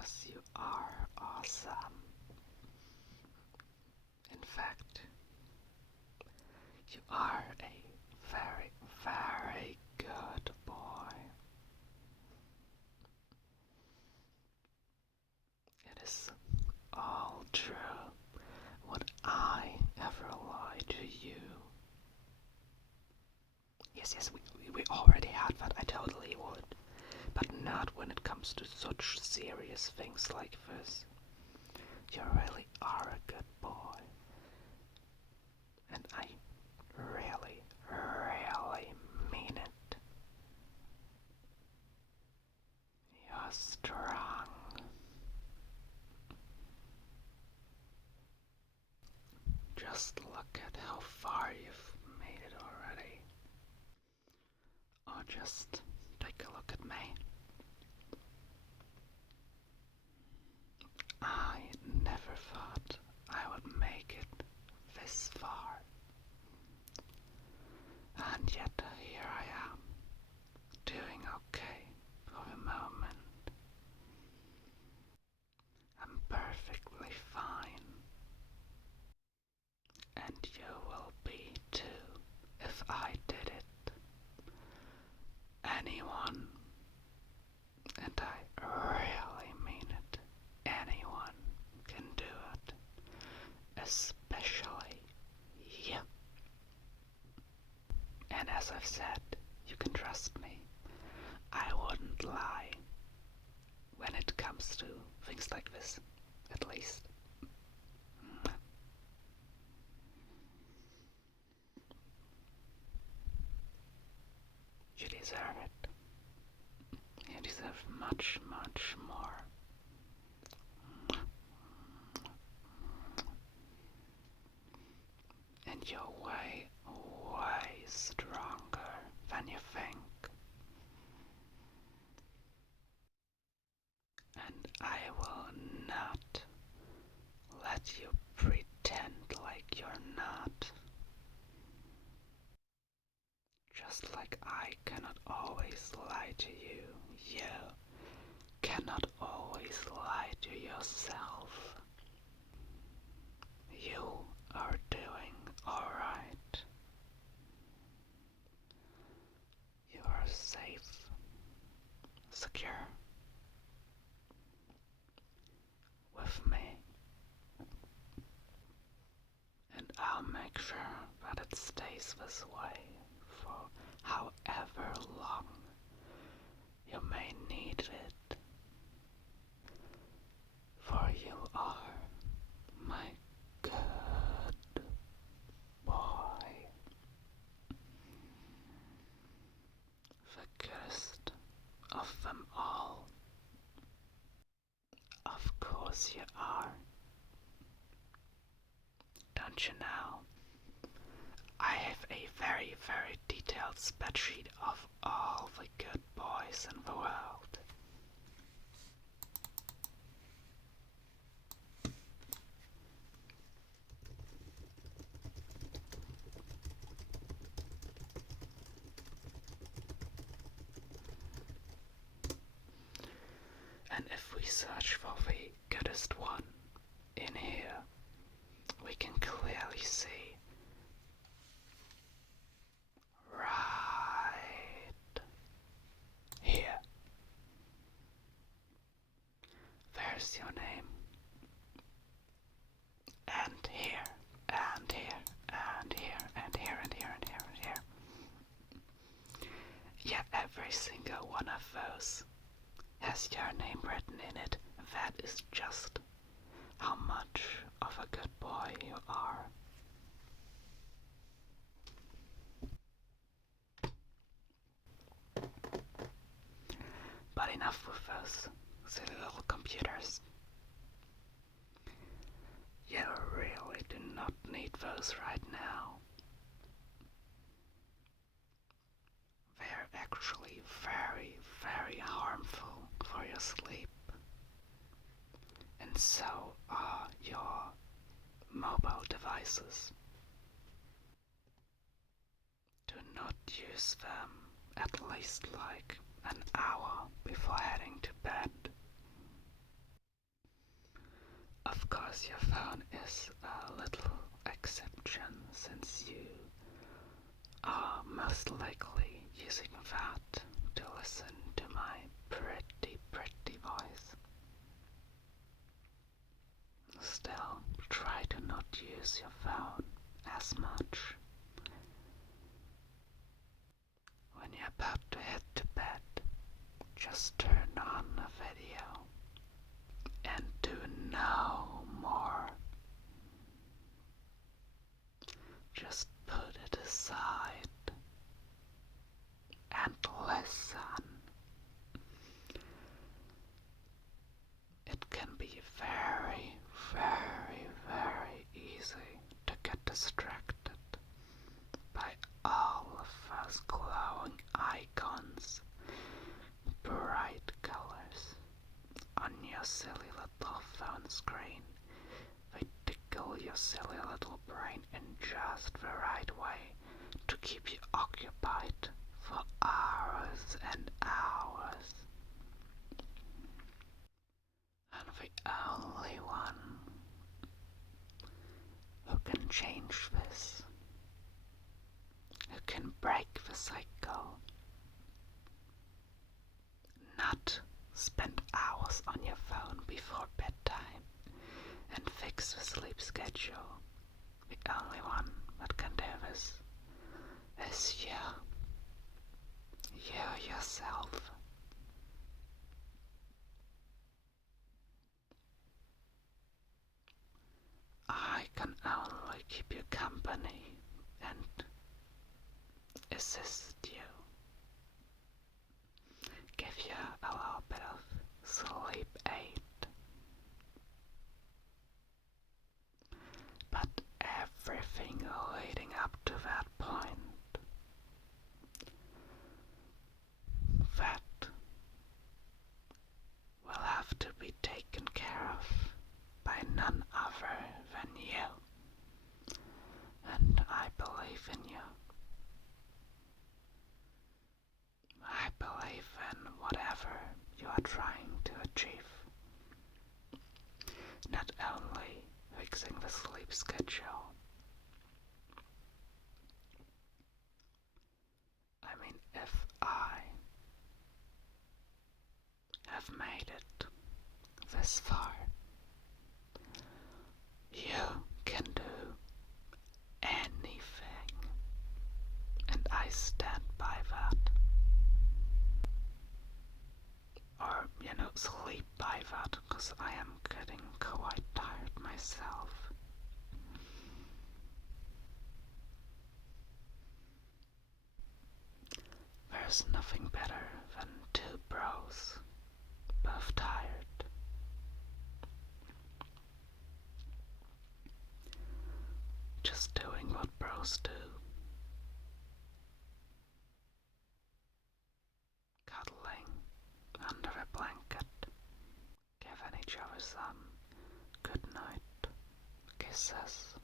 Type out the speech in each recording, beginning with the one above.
because you are awesome. In fact, you are a very, very good boy. It is all true. Would I ever lie to you? Yes, we already had that, I totally would. But not when it comes to such serious things like this. You really are a good boy. And I really, really mean it. You're strong. Just look at how far you've made it already. Or just take a look at me. I never thought I would make it this far. And yet here I am, doing okay for the moment. I'm perfectly fine. And you will be too if I did it. Anyone, and I really mean it, anyone can do it, especially you. And as I've said, you can trust me. I wouldn't lie when it comes to things like this, at least. You deserve it. You deserve much, much more. And you're way, way stronger than you think. And I will not let you pretend like you're not. Just like I cannot always lie to you, you cannot always lie to yourself. You are doing alright. You are safe, secure, with me. And I'll make sure that it stays this way for however long you may need it. For you are my good boy. The goodest of them all. Of course you are. Don't you know? I have a very, very detailed spreadsheet of all the good boys in the world. And if we search for the goodest one in here, we can clearly see right here. There's your name. And here, and here, and here, and here, and here, and here, and here. Yeah, every single one of those has your name written in it. That is just how much of a good boy you are. But enough with those silly little computers. You really do not need those right now. They're actually very, very harmful for your sleep. And so are your mobile devices. Do not use them at least like an hour before heading to bed. course, your phone is a little exception since you are most likely using that to listen to my pretty voice. Still, try to not use your phone as much. When you're about to head to bed, just turn on a video and do no more. Just put it aside and listen. It can be very, very, very easy to get distracted by all of those glowing icons, bright colors on your silly little phone screen. They tickle your silly little brain in just the right way to keep you occupied for hours and hours. And the only one who can change this, who can break the cycle, not spend hours on your phone before bedtime and fix the sleep schedule. The only one that can do this is you. You yourself. I can only keep you company and assist you. Give you a little bit of sleep aid. But everything leading up to that point, that will have to be taken care of by none other than you. And I believe in you. I believe in whatever you are trying to achieve. Not only fixing the sleep schedule. I mean, if I have made it this far, you can do anything, and I stand by that. Or, sleep by that, because I am getting quite tired myself. There's nothing better than two bros, both tired. Just doing what bros do. Cuddling under a blanket, giving each other some goodnight kisses.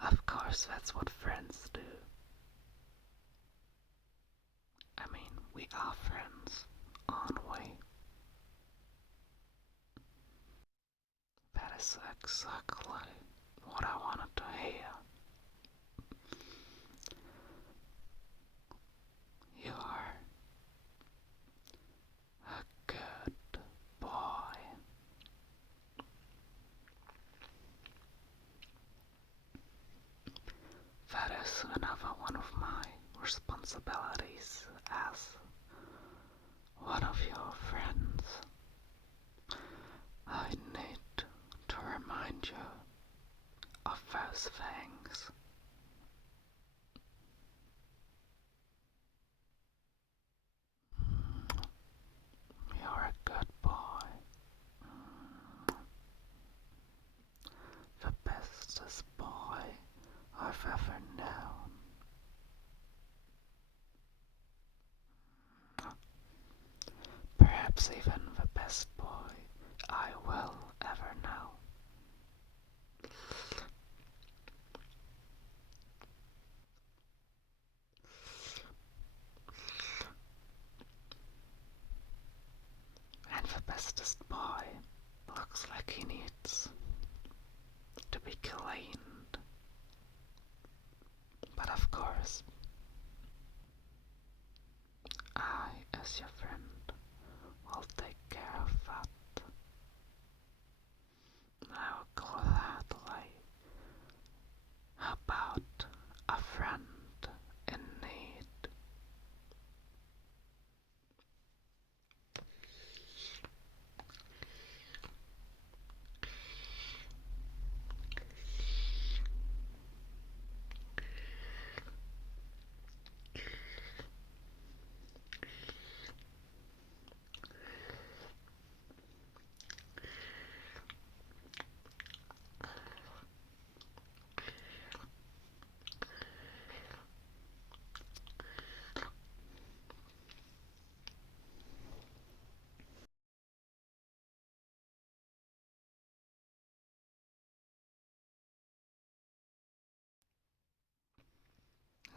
Of course, that's what friends do. I mean, we are friends, aren't we? That is exactly what I wanted to hear. You are a good boy. That is another one of my responsibilities as one of your friends. I need to remind you of those things. You're a good boy. The bestest boy I've ever known. Perhaps even the best boy I will ever know. fastest boy looks like he needs to be cleaned. But of course, I, as your friend, will take care of that. I will gladly help out a friend in need.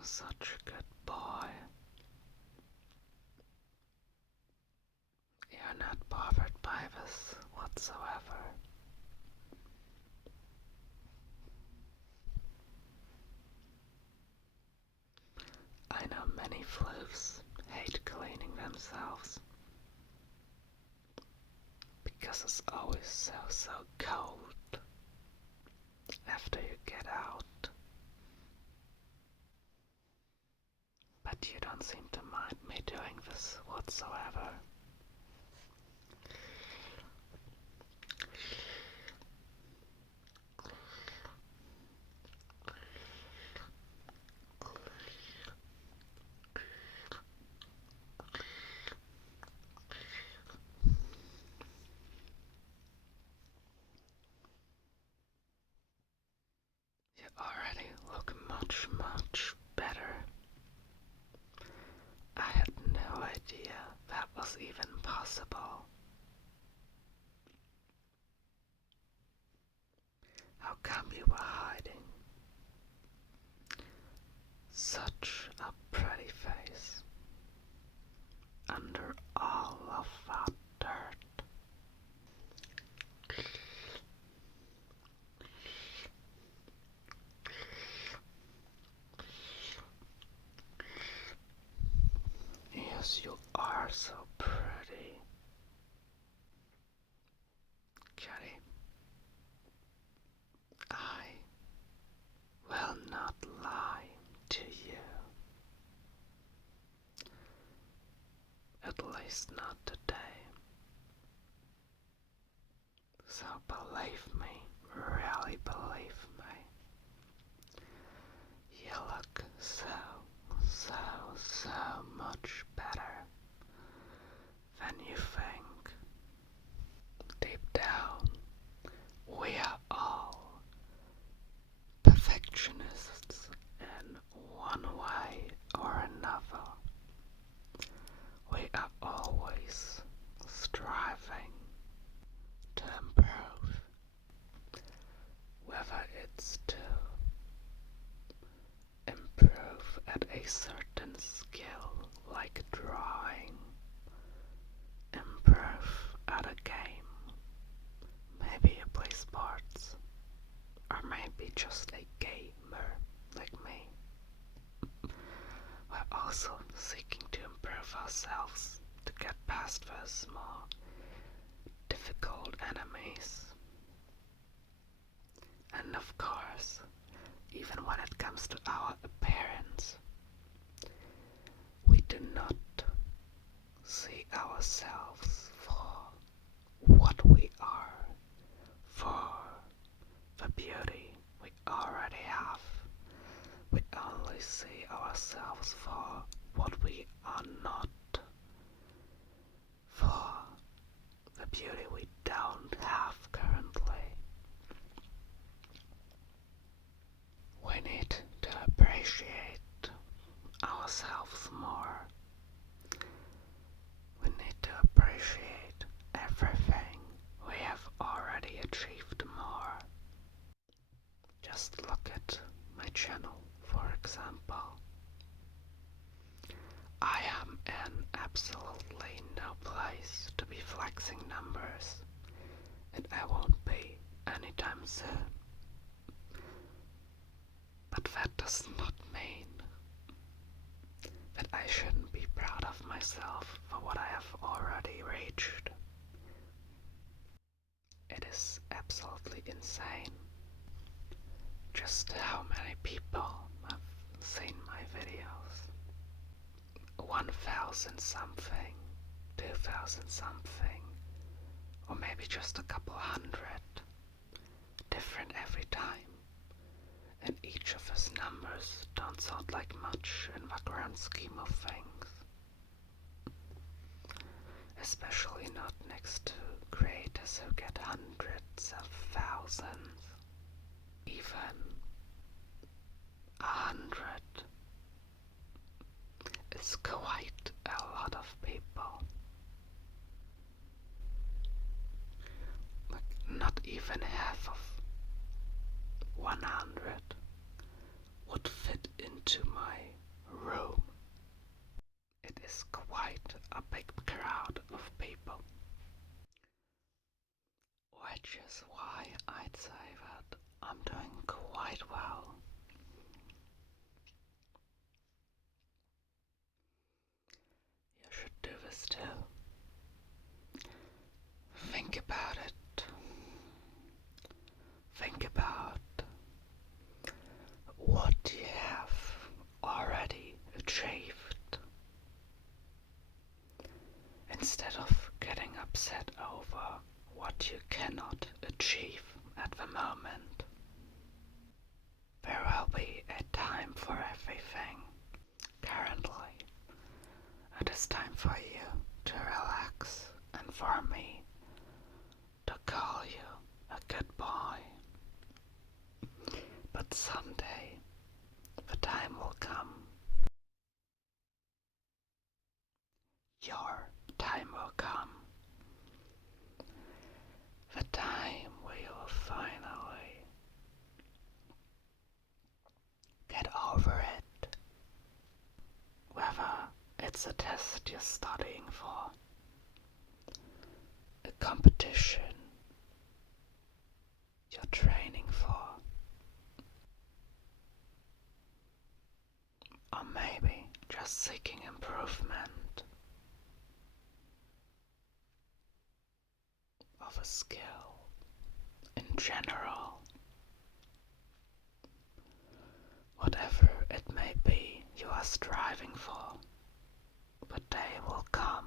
Such a good boy. You're not bothered by this whatsoever. I know many floofs hate cleaning themselves because it's always so cold after you get out. But you don't seem to mind me doing this whatsoever. You already look much, much better. I had no idea that was even possible. How come you were hiding such a pretty face under all of that dirt? Yes, you are so pretty. Kitty, I will not lie to you. At least not today. So believe me, really believe me. You look so much better than you think. Deep down, we are all perfectionists in one way or another. We are always striving to improve, whether it's to improve at a certain skill like drawing, improve at a game, maybe you play sports, or maybe just a gamer like me. We're also seeking to improve ourselves to get past those more difficult enemies. And of course, even when it comes to our appearance, we do not see ourselves for what we are, for the beauty we already have. We only see ourselves for what we are not, for the beauty we don't have currently. We need to appreciate ourselves more. We need to appreciate everything we have already achieved more. Just look at my channel, for example. I am an absolutely no place to be flexing numbers, and I won't be anytime soon. But that does not mean that I shouldn't be proud of myself for what I have already reached. It is absolutely insane just how many people have seen my videos. 1,000 something, 2,000 something, or maybe just a couple hundred, different every time. And each of his numbers don't sound like much in the grand scheme of things. Especially not next to creators who get hundreds of thousands, even 100. It's quite a lot of people. Like, not even half of 100 would fit into my room. It is quite a big crowd of people. Which is why I'd say that I'm doing quite well. You should do this too. Think about it. Think about what you have already achieved, instead of getting upset over what you cannot achieve at the moment. There will be a time for everything. Currently, it is time for you to relax and for me to call you a good boy. But someday, the time will come. Your time will come. The time where you will finally get over it. Whether it's a test you're studying for, a competition you're training for, or maybe just seeking improvement of a skill in general. Whatever it may be you are striving for, the day will come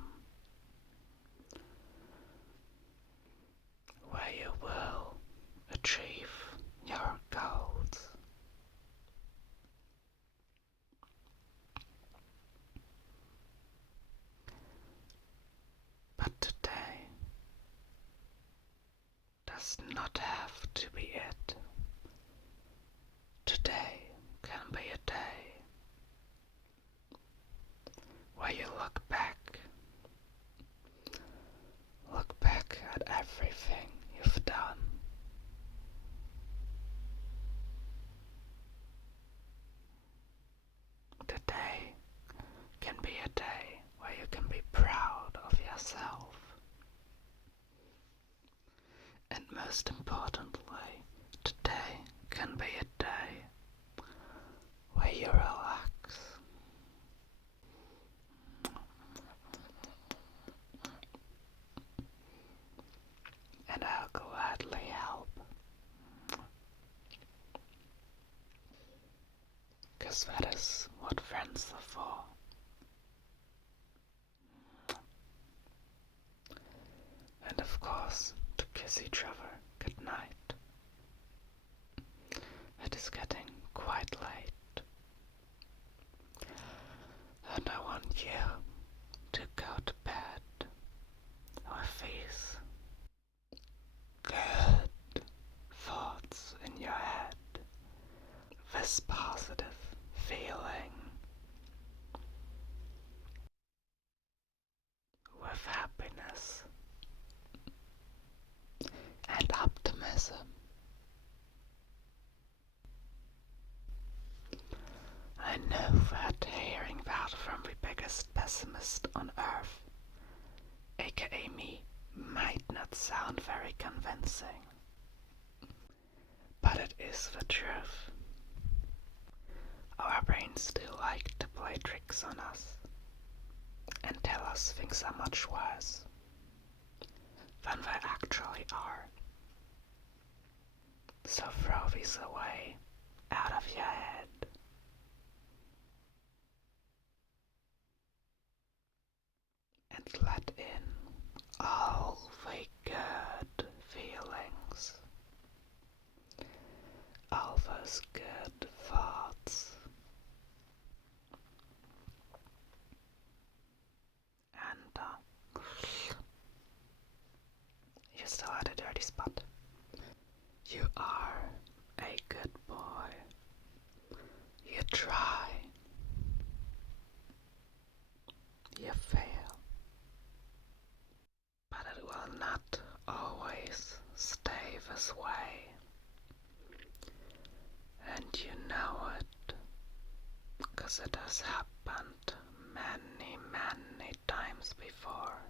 where you will achieve your goals. But today does not have to be it. Today can be a day where you look back at everything you've done. Today can be a day where you can be proud of yourself. And most importantly, today can be a day where you relax. And I'll gladly help. 'Cause that is what friends are for. And of course, to kiss each other goodnight. It is getting quite late. And I want you to go to bed with these good thoughts in your head. This positive feeling. With happiness and optimism. I know that hearing that from the biggest biggest pessimist on earth, aka me, might not sound very convincing, but it is the truth. Our brains do like to play tricks on us and tell us things are much worse than they actually are. So throw these away out of your head. And let in all the good feelings, all those good thoughts, and you're still at a dirty spot. You are a good boy. You try. You fail. But it will not always stay this way. And you know it, 'cause it has happened many, many times before.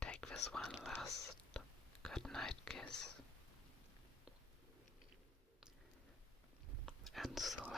Take this one last goodnight kiss and sleep.